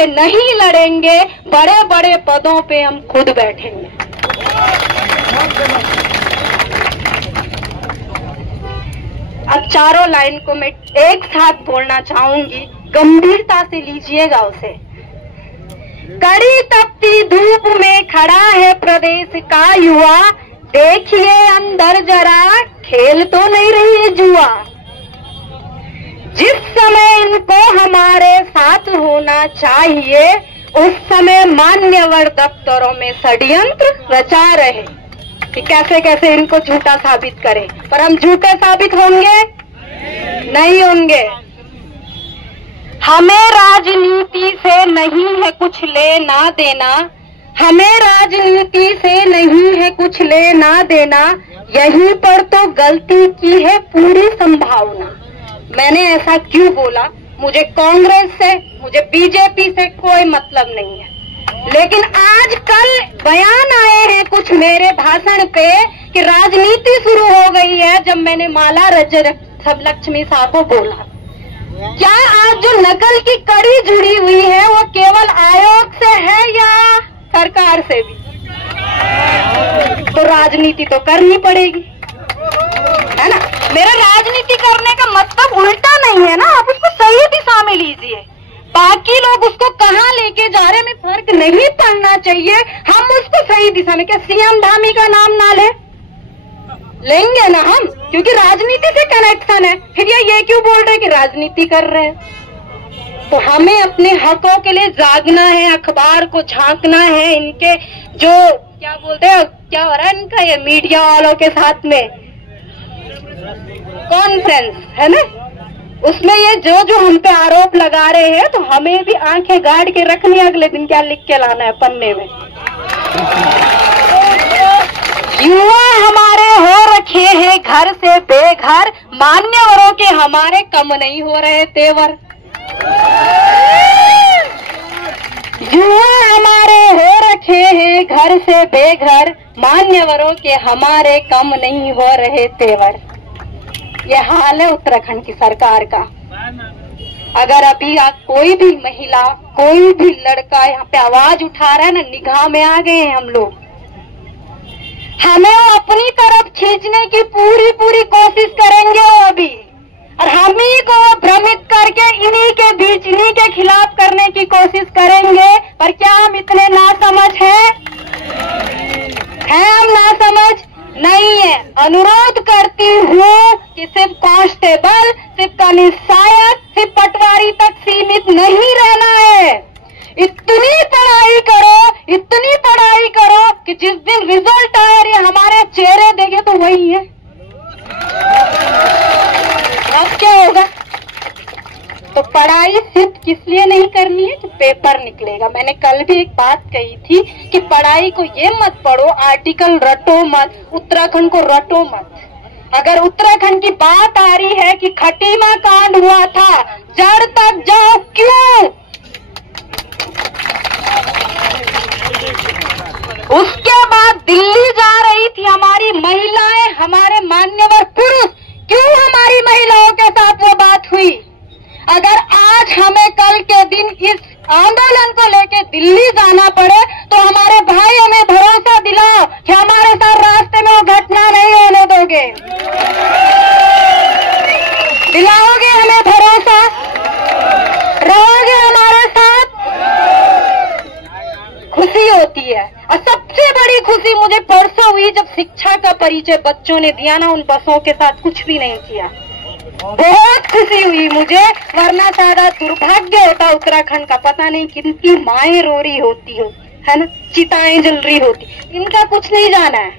से नहीं लड़ेंगे, बड़े बड़े पदों पे हम खुद बैठेंगे। अब चारों लाइन को मैं एक साथ बोलना चाहूंगी, गंभीरता से लीजिएगा उसे। कड़ी तपती धूप में खड़ा है प्रदेश का युवा, देखिए अंदर जरा, खेल तो नहीं रही है जुआ। जिस समय इनको हमारे साथ होना चाहिए, उस समय मान्यवर दफ्तरों में षड्यंत्र रचा रहे कि कैसे कैसे इनको झूठा साबित करें, पर हम झूठे साबित होंगे नहीं होंगे। हमें राजनीति से नहीं है कुछ लेना देना, हमें राजनीति से नहीं है कुछ लेना देना, यहीं पर तो गलती की है पूरी संभावना। मैंने ऐसा क्यों बोला? मुझे कांग्रेस से, मुझे बीजेपी से कोई मतलब नहीं है, लेकिन आज कल बयान आए हैं कुछ मेरे भाषण पे कि राजनीति शुरू हो गई है। जब मैंने माला सब लक्ष्मी साहब को बोला, क्या आज जो नकल की कड़ी जुड़ी हुई है वो केवल आयोग से है या सरकार से भी? तो राजनीति तो करनी पड़ेगी, है ना। मेरा राजनीति करने का मतलब उल्टा नहीं है ना, आप उसको सही दिशा में लीजिए। बाकी लोग उसको कहाँ लेके जा रहे हैं में फर्क नहीं पड़ना चाहिए, हम उसको सही दिशा में। क्या सीएम धामी का नाम ना लेंगे ना हम, क्योंकि राजनीति से कनेक्शन है। फिर ये क्यों बोल रहे कि राजनीति कर रहे हैं? तो हमें अपने हकों के लिए जागना है, अखबार को झांकना है। इनके जो क्या बोलते हैं, क्या हो रहा है इनका ये मीडिया वालों के साथ में कॉन्फ्रेंस है ना, उसमें ये जो हम पे आरोप लगा रहे हैं, तो हमें भी आंखें गाड़ के रखनी है अगले दिन क्या लिख के लाना है पन्ने में। युवा हमारे हो रखे हैं घर से बेघर, मान्यवरों के हमारे कम नहीं हो रहे तेवर। युवा हमारे हो रखे हैं घर से बेघर, मान्यवरों के हमारे कम नहीं हो रहे तेवर। ये हाल है उत्तराखंड की सरकार का। अगर अभी कोई भी महिला, कोई भी लड़का यहाँ पे आवाज उठा रहा है ना, निगाह में आ गए हैं हम लोग। हमें अपनी तरफ खींचने की पूरी कोशिश करेंगे वो अभी, और हम ही को भ्रमित करके इन्हीं के बीच, इन्हीं के खिलाफ करने की कोशिश करेंगे। पर क्या हम इतने नासमझ हैं? हम नासमझ नहीं है। अनुरोध करती हूँ कि सिर्फ कांस्टेबल, सिर्फ कनिष्ठायक, सिर्फ पटवारी तक सीमित नहीं रहना है। इतनी पढ़ाई करो कि जिस दिन रिजल्ट आए और ये हमारे चेहरे देखे तो वही है। अब क्या होगा? तो पढ़ाई सिर्फ किस लिए नहीं करनी है कि पेपर निकलेगा। मैंने कल भी एक बात कही थी कि पढ़ाई को ये मत पढ़ो, आर्टिकल रटो मत, उत्तराखंड को रटो मत। अगर उत्तराखंड की बात आ रही है कि खटीमा कांड हुआ था, जड़ तक जाओ क्यों? उसके बाद दिल्ली जा रही थी हमारी महिलाएं, हमारे मान्यवर पुरुष, क्यों हमारी महिलाओं के साथ वो बात हुई? अगर आज हमें कल के दिन इस आंदोलन को लेके दिल्ली जाना पड़े तो हमारे भाई हमें भरोसा दिलाओ कि हमारे साथ रास्ते में वो घटना नहीं होने दोगे। दिलाओगे हमें भरोसा? रहोगे हमारे साथ? खुशी होती है। और सबसे बड़ी खुशी मुझे परसों हुई जब शिक्षा का परिचय बच्चों ने दिया ना, उन बसों के साथ कुछ भी नहीं किया। बहुत खुशी हुई मुझे, वरना सारा दुर्भाग्य होता उत्तराखंड का। पता नहीं किनकी माएं रो रही होती हो, है ना, चिताएं जल रही होती। इनका कुछ नहीं जाना है।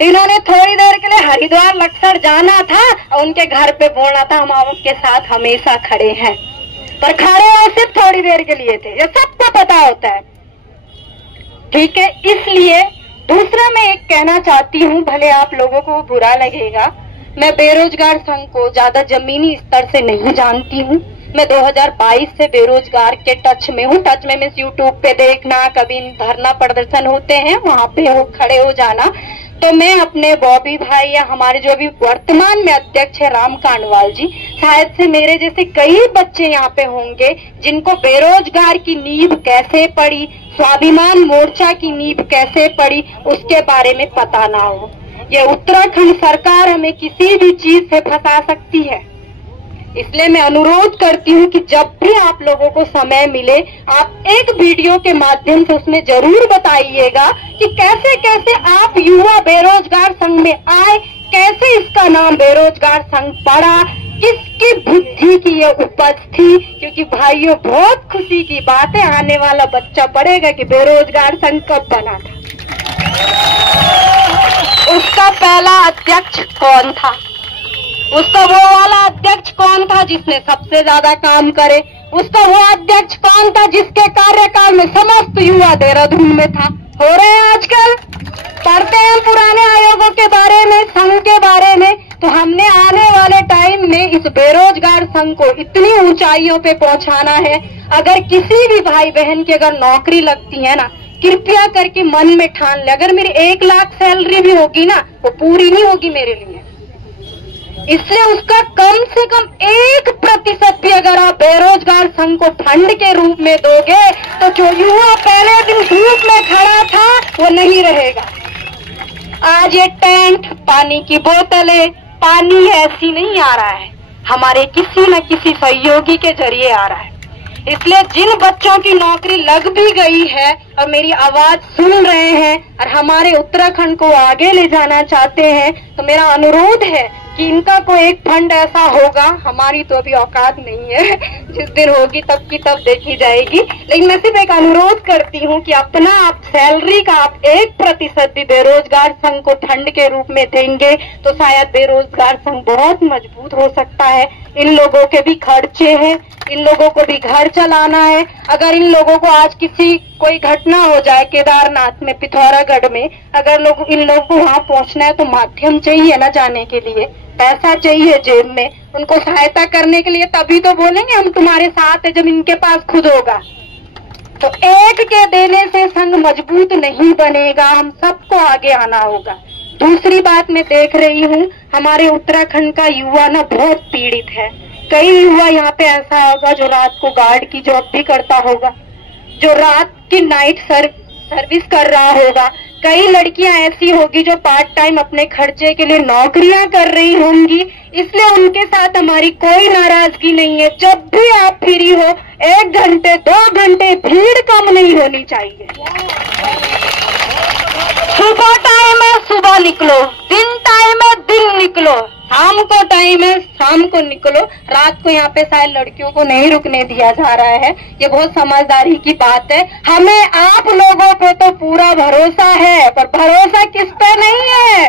इन्होंने थोड़ी देर के लिए हरिद्वार लक्सर जाना था और उनके घर पे बोलना था हम आपके साथ हमेशा खड़े हैं, पर खड़े वो सिर्फ थोड़ी देर के लिए थे। ये सबको पता होता है, ठीक है। इसलिए दूसरा मैं एक कहना चाहती हूँ, भले आप लोगों को बुरा लगेगा, मैं बेरोजगार संघ को ज्यादा जमीनी स्तर से नहीं जानती हूँ। मैं 2022 से बेरोजगार के टच में हूँ। टच में यूट्यूब पे देखना, कभी धरना प्रदर्शन होते हैं वहाँ पे खड़े हो जाना। तो मैं अपने बॉबी भाई या हमारे जो अभी वर्तमान में अध्यक्ष है राम कांडवाल जी, शायद से मेरे जैसे कई बच्चे यहाँ पे होंगे जिनको बेरोजगार की नींव कैसे पड़ी, स्वाभिमान मोर्चा की नींव कैसे पड़ी, उसके बारे में पता ना हो। ये उत्तराखंड सरकार हमें किसी भी चीज से फंसा सकती है। इसलिए मैं अनुरोध करती हूँ कि जब भी आप लोगों को समय मिले, आप एक वीडियो के माध्यम से उसमें जरूर बताइएगा कि कैसे कैसे आप युवा बेरोजगार संघ में आए, कैसे इसका नाम बेरोजगार संघ पड़ा, किसकी बुद्धि की ये उपज थी। क्योंकि भाइयों, बहुत खुशी की बात है, आने वाला बच्चा पढ़ेगा कि बेरोजगार संघ कब बना था, उसका पहला अध्यक्ष कौन था, उसका वो वाला अध्यक्ष कौन था जिसने सबसे ज्यादा काम करे, उसका वो अध्यक्ष कौन था जिसके कार्यकाल में समस्त युवा देहरादून में था। हो रहे हैं आजकल, पढ़ते हैं पुराने आयोगों के बारे में, संघ के बारे में। तो हमने आने वाले टाइम में इस बेरोजगार संघ को इतनी ऊंचाइयों पे पहुंचाना है। अगर किसी भी भाई बहन की अगर नौकरी लगती है ना, कृपया करके मन में ठान ले, अगर मेरी 1 लाख सैलरी भी होगी ना, वो पूरी नहीं होगी मेरे लिए। इसलिए उसका कम से कम 1% भी अगर आप बेरोजगार संघ को फंड के रूप में दोगे, तो जो युवा पहले दिन धूप में खड़ा था वो नहीं रहेगा। आज ये टेंट, पानी की बोतलें, पानी ऐसी नहीं आ रहा है, हमारे किसी न किसी सहयोगी के जरिए आ रहा है। इसलिए जिन बच्चों की नौकरी लग भी गई है और मेरी आवाज सुन रहे हैं और हमारे उत्तराखंड को आगे ले जाना चाहते हैं, तो मेरा अनुरोध है कि इनका कोई एक फंड ऐसा होगा, हमारी तो अभी औकात नहीं है, जिस दिन होगी तब की तब देखी जाएगी। लेकिन मैं सिर्फ एक अनुरोध करती हूँ कि अपना आप सैलरी का आप 1% भी बेरोजगार संघ को फंड के रूप में देंगे तो शायद बेरोजगार संघ बहुत मजबूत हो सकता है। इन लोगों के भी खर्चे हैं, इन लोगों को भी घर चलाना है। अगर इन लोगों को आज कोई घटना हो जाए केदारनाथ में, पिथौरागढ़ में, अगर इन लोगों को वहाँ पहुँचना है तो माध्यम चाहिए ना जाने के लिए, पैसा चाहिए जेब में, उनको सहायता करने के लिए। तभी तो बोलेंगे हम तुम्हारे साथ है, जब इनके पास खुद होगा। तो एक के देने से संघ मजबूत नहीं बनेगा, हम सबको आगे आना होगा। दूसरी बात मैं देख रही हूँ, हमारे उत्तराखंड का युवा ना बहुत पीड़ित है। कई युवा यहाँ पे ऐसा होगा जो रात को गार्ड की जॉब भी करता होगा, जो रात की नाइट सर्विस कर रहा होगा। कई लड़कियां ऐसी होगी जो पार्ट टाइम अपने खर्चे के लिए नौकरियां कर रही होंगी। इसलिए उनके साथ हमारी कोई नाराजगी नहीं है। जब भी आप फ्री हो, 1 घंटे 2 घंटे, भीड़ कम नहीं होनी चाहिए। सुबह टाइम है सुबह निकलो, दिन टाइम है दिन निकलो, शाम को टाइम है शाम को निकलो। रात को यहाँ पे शायद लड़कियों को नहीं रुकने दिया जा रहा है, ये बहुत समझदारी की बात है। हमें आप लोगों पे तो पूरा भरोसा है, पर भरोसा किस पे नहीं है।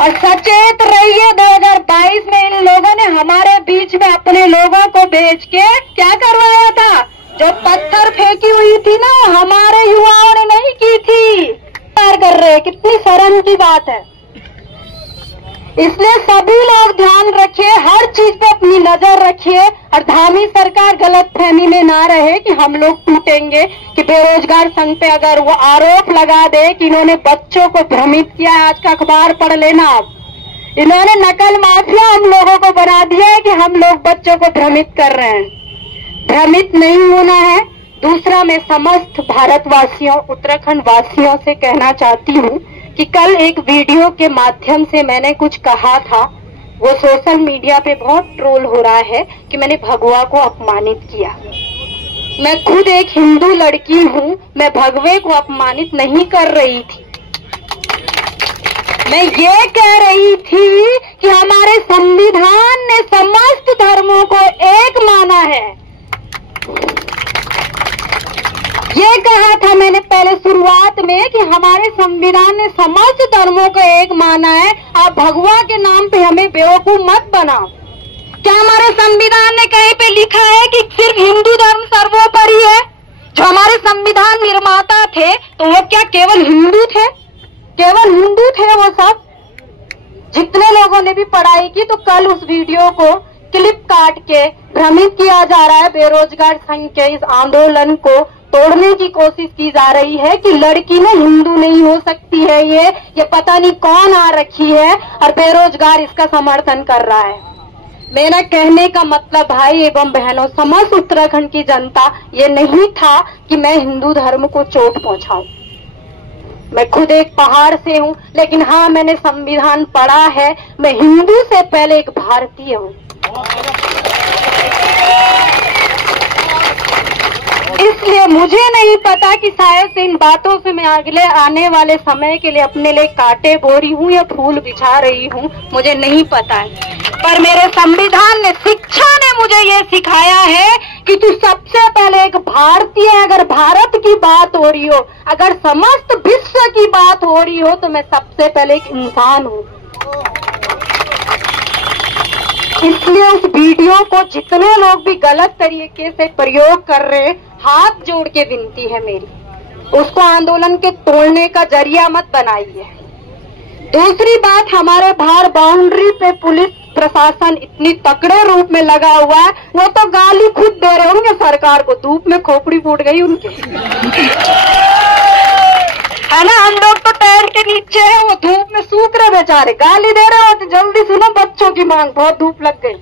और सचेत रहिए, 2022 में इन लोगों ने हमारे बीच में अपने लोगों को भेज के क्या करवाया था। जो पत्थर फेंकी हुई थी ना, हमारे युवाओं ने नहीं की थी। कर रहे, कितनी शर्म की बात है। इसलिए सभी लोग ध्यान रखिए, हर चीज पे अपनी नजर रखिए और धामी सरकार गलतफहमी में ना रहे कि हम लोग टूटेंगे। कि बेरोजगार संघ पे अगर वो आरोप लगा दे कि इन्होंने बच्चों को भ्रमित किया, आज का अखबार पढ़ लेना आप, इन्होंने नकल माफिया हम लोगों को बना दिया है कि हम लोग बच्चों को भ्रमित कर रहे हैं। भ्रमित नहीं होना है। दूसरा, मैं समस्त भारतवासियों, उत्तराखंड वासियों से कहना चाहती हूँ कि कल एक वीडियो के माध्यम से मैंने कुछ कहा था, वो सोशल मीडिया पे बहुत ट्रोल हो रहा है कि मैंने भगवा को अपमानित किया। मैं खुद एक हिंदू लड़की हूँ, मैं भगवे को अपमानित नहीं कर रही थी। मैं ये कह रही थी कि हमारे संविधान ने समस्त धर्मों को एक माना है। ये कहा था मैंने पहले शुरुआत में कि हमारे संविधान ने समस्त धर्मों को एक माना है। आप भगवा के नाम पे हमें बेवकूफ मत बनाओ। क्या हमारे संविधान ने कहीं पे लिखा है कि सिर्फ हिंदू धर्म सर्वोपरि है? जो हमारे संविधान निर्माता थे तो वो क्या केवल हिंदू थे? केवल हिंदू थे वो सब? जितने लोगों ने भी पढ़ाई की, तो कल उस वीडियो को क्लिप काट के भ्रमित किया जा रहा है बेरोजगार संघ के इस आंदोलन को तोड़ने की कोशिश की जा रही है कि लड़की में हिंदू नहीं हो सकती है, ये पता नहीं कौन आ रखी है और बेरोजगार इसका समर्थन कर रहा है। मेरा कहने का मतलब भाई एवं बहनों, समस्त उत्तराखंड की जनता, ये नहीं था कि मैं हिंदू धर्म को चोट पहुंचाऊं। मैं खुद एक पहाड़ से हूं, लेकिन हाँ, मैंने संविधान पढ़ा है। मैं हिंदू से पहले एक भारतीय हूं। इसलिए मुझे नहीं पता कि शायद से इन बातों से मैं अगले आने वाले समय के लिए अपने लिए कांटे बो रही हूँ या फूल बिछा रही हूँ, मुझे नहीं पता है। पर मेरे संविधान ने, शिक्षा ने मुझे ये सिखाया है कि तू सबसे पहले एक भारतीय, अगर भारत की बात हो रही हो, अगर समस्त विश्व की बात हो रही हो, तो मैं सबसे पहले एक इंसान हूँ। इसलिए उस वीडियो को जितने लोग भी गलत तरीके से प्रयोग कर रहे हैं, हाथ जोड़ के विनती है मेरी, उसको आंदोलन के तोड़ने का जरिया मत बनाइए। दूसरी बात, हमारे बाहर बाउंड्री पे पुलिस प्रशासन इतनी तकड़े रूप में लगा हुआ है, वो तो गाली खुद दे रहे होंगे सरकार को, धूप में खोपड़ी फूट गई उनके, है ना। हम लोग तो पैर के नीचे हैं, वो धूप में सूख रहे बेचारे, गाली दे रहे हो तो जल्दी सुनो, बच्चों की मांग, बहुत धूप लग गई।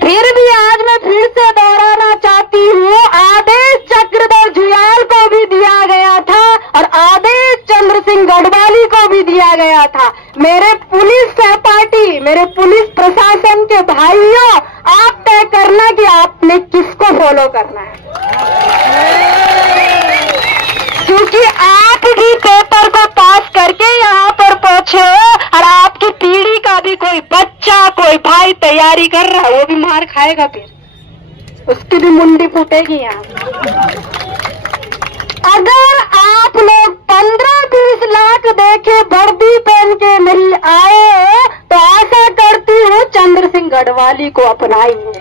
फिर भी आज मैं फिर से दोहराना चाहती हूँ, आदेश चक्रधर जुयाल को भी दिया गया था और आदेश चंद्र सिंह गढ़वाली को भी दिया गया था। मेरे पुलिस सहपाठी, मेरे पुलिस प्रशासन के भाइयों, आप तय करना कि आपने किसको फॉलो करना है, क्योंकि आप भी पेपर को पास करके यहाँ पर पहुंचे हो और आपकी पीढ़ी का भी कोई बच्चा, कोई भाई तैयारी कर रहा है, वो भी मार खाएगा, फिर उसकी भी मुंडी फूटेगी यहाँ। अगर आप लोग 15-20 लाख देके वर्दी पहन के नहीं आए तो आशा करती हूँ चंद्र सिंह गढ़वाली को अपनाएंगे।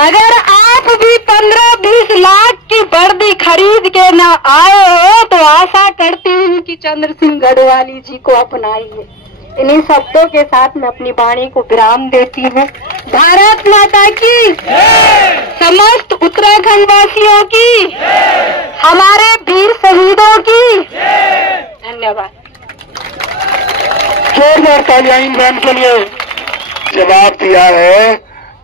अगर आप भी 15-20 लाख की वर्दी खरीद के न आए हो तो आशा करती हूँ कि चंद्र सिंह गढ़वाली जी को अपनाएंगे। इन्हीं शब्दों के साथ मैं अपनी वाणी को विराम देती हूँ। भारत माता की, समस्त उत्तराखंड वासियों की, हमारे वीर शहीदों की धन्यवाद। जोरदार तालियां इमरान के लिए। जवाब दिया है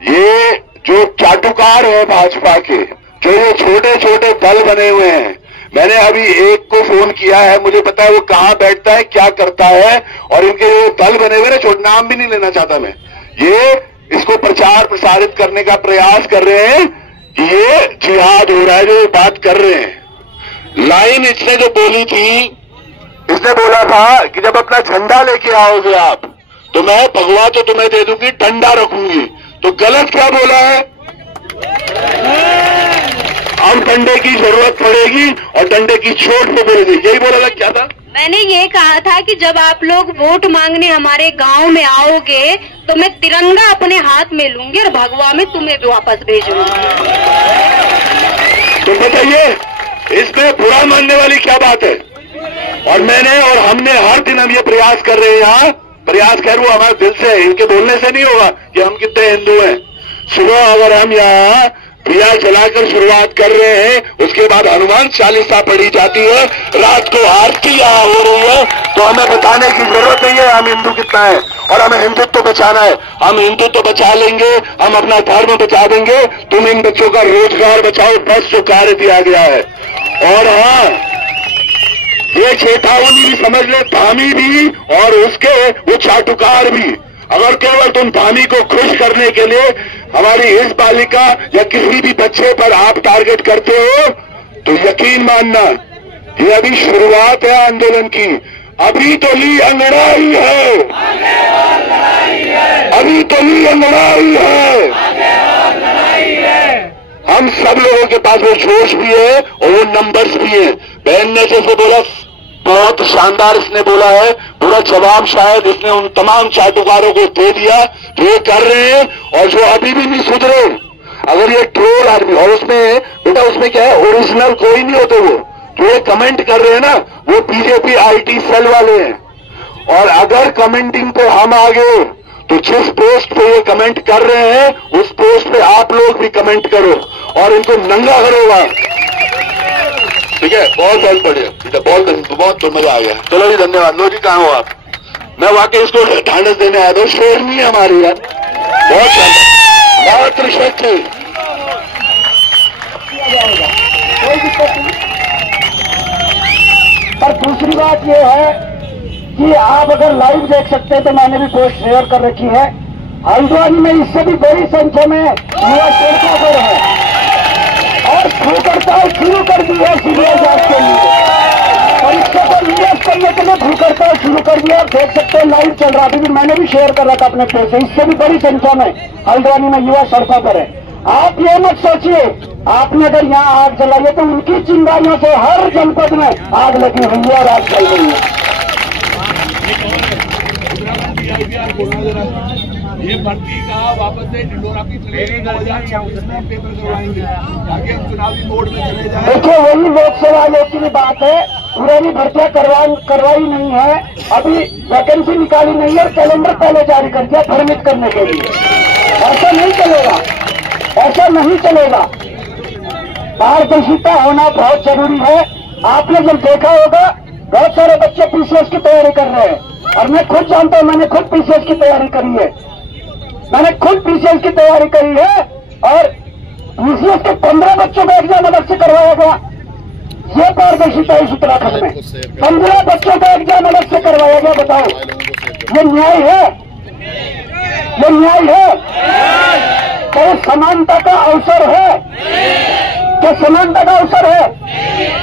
ये जो चाटुकार है भाजपा के, जो ये छोटे छोटे दल बने हुए हैं। मैंने अभी एक को फोन किया है, मुझे पता है वो कहाँ बैठता है, क्या करता है, और इनके जो दल बने हुए हैं, नाम भी नहीं लेना चाहता मैं, ये इसको प्रचार प्रसारित करने का प्रयास कर रहे हैं कि ये जिहाद हो रहा है, जो बात कर रहे हैं। लाइन इसने जो बोली थी, इसने बोला था कि जब अपना झंडा लेके आओगे आप तो मैं भगवा तो तुम्हें दे दूंगी, डंडा रखूंगी। तो गलत क्या बोला है? अब डंडे की जरूरत पड़ेगी और डंडे की चोट पे बोलेगी, यही बोला था। क्या था? मैंने ये कहा था कि जब आप लोग वोट मांगने हमारे गांव में आओगे तो मैं तिरंगा अपने हाथ में लूंगी और भगवा में तुम्हें भी वापस भेजूंगी। तो बताइए इसमें बुरा मानने वाली क्या बात है? और मैंने और हमने हर दिन हम ये प्रयास कर रहे हैं, यहाँ प्रयास कर, वो हमारे दिल से, इनके बोलने से नहीं होगा कि हम कितने हिंदू हैं। सुबह अगर हम यहाँ दिया जलाकर शुरुआत कर रहे हैं, उसके बाद हनुमान चालीसा पढ़ी जाती है, रात को आरती यहाँ हो रही है, तो हमें बताने की जरूरत नहीं है हम हिंदू कितना है और हमें हिंदुत्व बचाना है। हम हिंदुत्व बचा लेंगे, हम अपना धर्म बचा देंगे। तुम इन बच्चों का रोजगार बचाओ, बस जो कार्य दिया गया है। और हाँ, ये चेतावनी भी समझ ले, धामी भी और उसके वो चाटुकार भी। अगर केवल तुम धामी को खुश करने के लिए हमारी इस बालिका या किसी भी बच्चे पर आप टारगेट करते हो तो यकीन मानना ये अभी शुरुआत है आंदोलन की। अभी तो ली अंगड़ाई है, अभी तो ली अंगड़ाई है। हम सब लोगों के पास वो जोश भी है और वो नंबर्स भी है। बहन ने जैसे बोला, बहुत शानदार इसने बोला है, पूरा जवाब शायद इसने उन तमाम चाटुकारों को दे दिया जो ये कर रहे हैं और जो अभी भी नहीं सुधरे। अगर ये ट्रोल आदमी, और उसमें बेटा उसमें क्या है, ओरिजिनल कोई नहीं होते, वो जो ये कमेंट कर रहे हैं ना वो बीजेपी आईटी सेल वाले हैं। और अगर कमेंटिंग पे हम आ गए तो जिस पोस्ट पे ये कमेंट कर रहे हैं उस पोस्ट पे आप लोग भी कमेंट करो और इनको नंगा करो वहां। ठीक है, बहुत बहुत बढ़िया, ठीक है, बहुत मजा आ गया। चलो जी, धन्यवाद। लो जी, कहाँ हो आप? मैं वाकई इसको ढांढस देने आया था, शेर नहीं है हमारी यार, बहुत शानदार, बहुत रिस्पेक्ट है। पर दूसरी बात यह है कि आप अगर लाइव देख सकते हैं तो मैंने भी पोस्ट शेयर कर रखी है। हल्द्वानी में इससे भी बड़ी संख्या में युवा सड़कों पर है और भूख हड़ताल शुरू कर दी है सीबीआई जांच के लिए। परीक्षा को निरस्त करने के लिए भूख हड़ताल शुरू कर दिया। आप देख सकते हैं, लाइव चल रहा था, मैंने भी शेयर कर रहा था अपने पेज से। इससे भी बड़ी संख्या में हल्द्वानी में युवा सड़कों पर है। आप ये मत सोचिए आपने अगर यहाँ आग जलाई है तो उनकी चिंगारियों से हर जनपद में आग लगी हुई है और आग चल रही है। ये भर्ती का वापस से ढिंडोरा की पेपर करवाएंगे ताकि हम चुनावी मोड में चले जाए। देखिए, वही लोकसेवा आयोग की बात है। पुरानी भर्तियां करवाई नहीं है, अभी वैकेंसी निकाली नहीं है और कैलेंडर पहले जारी कर दिया भ्रमित करने के लिए। ऐसा नहीं चलेगा, ऐसा नहीं चलेगा। पारदर्शिता होना बहुत जरूरी है। आपने जब देखा होगा बहुत सारे बच्चे पीसीएस की तैयारी कर रहे हैं और मैं खुद जानता हूं, मैंने खुद पीसीएस की तैयारी करी है। मैंने खुद पीसीएस की तैयारी करी है और पीसीएस के 15 बच्चों का एग्जाम अलग से करवाया गया। ये पारदर्शिता इस उत्तराखंड में 15 बच्चों का एग्जाम अलग से करवाया गया। बताओ, ये न्याय है? ये न्याय है? क्या समानता का अवसर है? क्या समानता का अवसर है?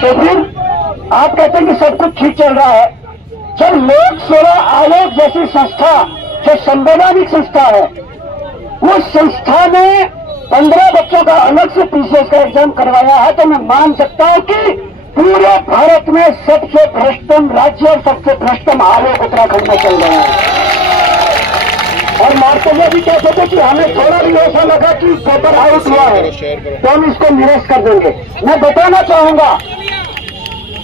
तो फिर आप कहते हैं कि सब कुछ ठीक चल रहा है। जब लोक सेवा आयोग जैसी संस्था, जो संवैधानिक संस्था है, उस संस्था ने 15 बच्चों का अलग से पीसीएस का एग्जाम करवाया है, तो मैं मान सकता हूं कि पूरे भारत में सबसे भ्रष्टतम राज्य और सबसे भ्रष्टतम आयोग उत्तराखंड में चल रहे हैं। और मार्तव्य भी कहते थे कि हमें थोड़ा भी ऐसा लगा कि पेपर आउट हुआ है तो हम इसको निरस्त कर देंगे। मैं बताना चाहूंगा,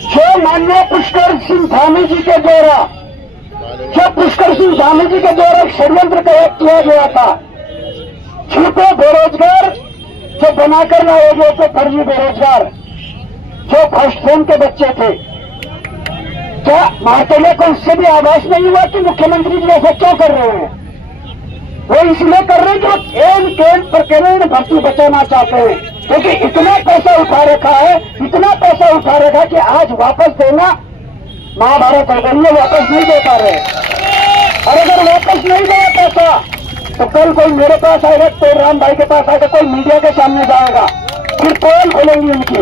जो माननीय पुष्कर सिंह धामी जी के द्वारा, जो पुष्कर सिंह धामी जी के द्वारा षड्यंत्र किया गया था, छुपे बेरोजगार जो बनाकर लाए गए थे, फर्जी बेरोजगार जो फर्स्ट फोन के बच्चे थे, क्या मार्तव्य को उससे भी आभास नहीं हुआ कि मुख्यमंत्री जी ऐसा क्यों कर रहे हैं? वो इसलिए कर रहे हैं कि वो एन केन प्रकरण भर्ती बचाना चाहते हैं, क्योंकि इतना पैसा उठा रखा है, इतना पैसा उठा रखा कि आज वापस देना महाभारत हो गई है, वापस नहीं दे पा रहे। और अगर वापस नहीं गया पैसा तो कल कोई मेरे पास आएगा, कोई राम भाई के पास आएगा, कोई मीडिया के सामने जाएगा, फिर पोल खोलेंगी उनकी।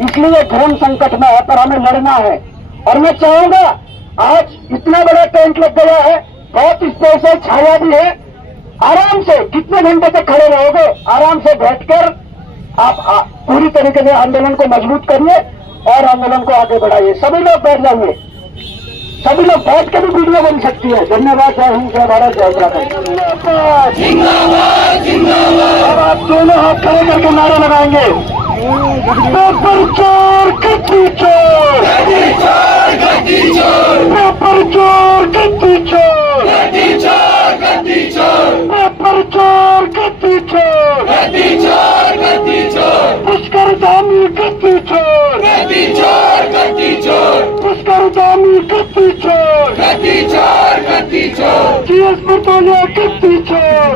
इसलिए धर्म संकट में है, पर हमें लड़ना है। और मैं चाहूंगा, आज इतना बड़ा टेंट लग गया है, बहुत स्पेस है, छाया भी है, आराम से कितने घंटे तक खड़े रहोगे, आराम से बैठकर आप पूरी तरीके से आंदोलन को मजबूत करिए और आंदोलन को आगे बढ़ाइए। सभी लोग बैठ जाइए, सभी लोग बैठ के भी वीडियो बन सकती है। धन्यवाद। जय हिंद, जय भारत, जय उत्तराखंड। अब आप दोनों हाथ खड़े करके नारा लगाएंगे, पेपर चोर गद्दी चोर, पेपर चोर गद्दी चोर, पेपर चोर गद्दी चोर, पुष्कर धामी गद्दी चोर, पुष्कर धामी गद्दी चोर, जीएस बटोलिया गद्दी चोर।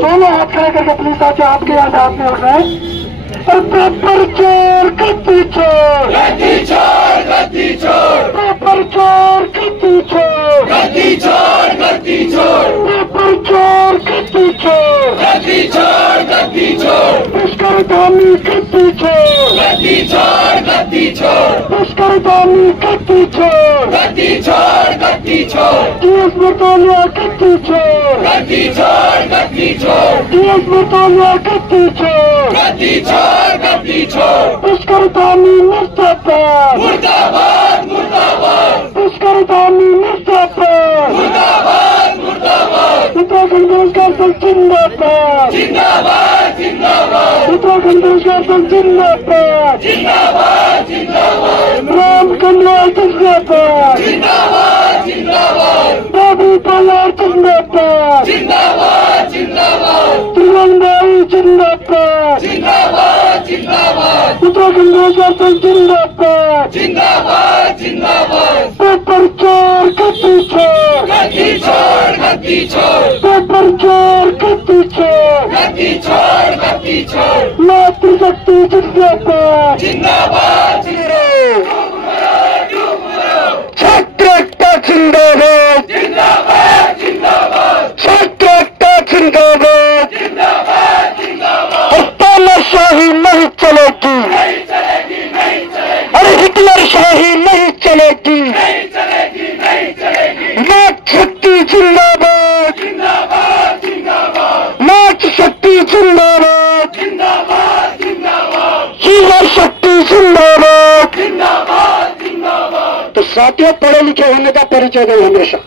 दोनों हाथ खड़े करके प्लीज आके आपके यहाँ हाथ में उठ रहे हैं। और पेपर चोर गद्दी चोर, पेपर चोर गद्दी चोर, पेपर चोर गद्दी चोर, पुष्कर धामी गद्दी चोर, पुष्कर धामी गद्दी चोर, जीएस बटोलिया गद्दी चोर, जीएस बटोलिया गद्दी चोर, पुष्कर धामी मुर्दाबाद, पुष्कर धामी मुर्दाबाद, उत्तराखंड रोजगार दल जिंदाबाद, उत्तराखंड रोजगार दल जिंदाबाद, राम कमला जिंदाबाद, बाबू पवार जिंदाबाद जिंदाबाद जिंदाबाद त्रिरंगाई जिंदाबाद जिंदाबाद जिंदाबाद उत्तराखंड रोजगार जिंदाबाद जिंदाबाद जिंदाबाद पेपर चोर गद्दी छोड़ गद्दी छोड़ गद्दी छोड़ पेपर चोर गद्दी छोड़ गद्दी छोड़ गद्दी छोड़ मातृशक्ति जिंदाबाद जिंदाबाद छात्र एकता जिंदाबाद जिंदाबाद जिंदाबाद छात्र एकता जिंदाबाद जिंदाबाद जिंदाबाद और तानाशाही नहीं चलेगी नहीं चलेगी नहीं चलेगी अरे हिटलर शाही नहीं चलेगी नहीं चलेगी नहीं चलेगी मातृशक्ति जिंदाबाद जिंदाबाद जिंदाबाद मातृशक्ति जिंदाबाद जिंदाबाद जिंदाबाद युवा शक्ति जिंदाबाद जिंदाबाद जिंदाबाद। तो साथियों, पढ़े लिखे होने का परिचय दें हमेशा।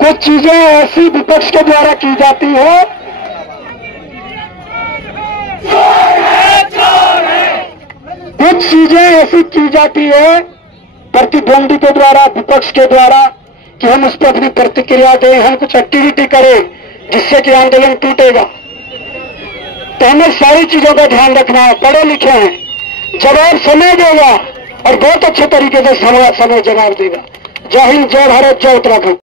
कुछ चीजें ऐसी विपक्ष के द्वारा की जाती है, कुछ चीजें ऐसी की जाती है प्रतिद्वंदी के द्वारा, विपक्ष के द्वारा, कि हम उस पर अपनी प्रतिक्रिया दें, हम कुछ एक्टिविटी करें जिससे कि आंदोलन टूटेगा। तो हमें सारी चीजों का ध्यान रखना है। पढ़े लिखे हैं, जवाब समय देगा और बहुत अच्छे तरीके से समय जवाब देगा। जय हिंद, जय भारत, जय उत्तराखंड।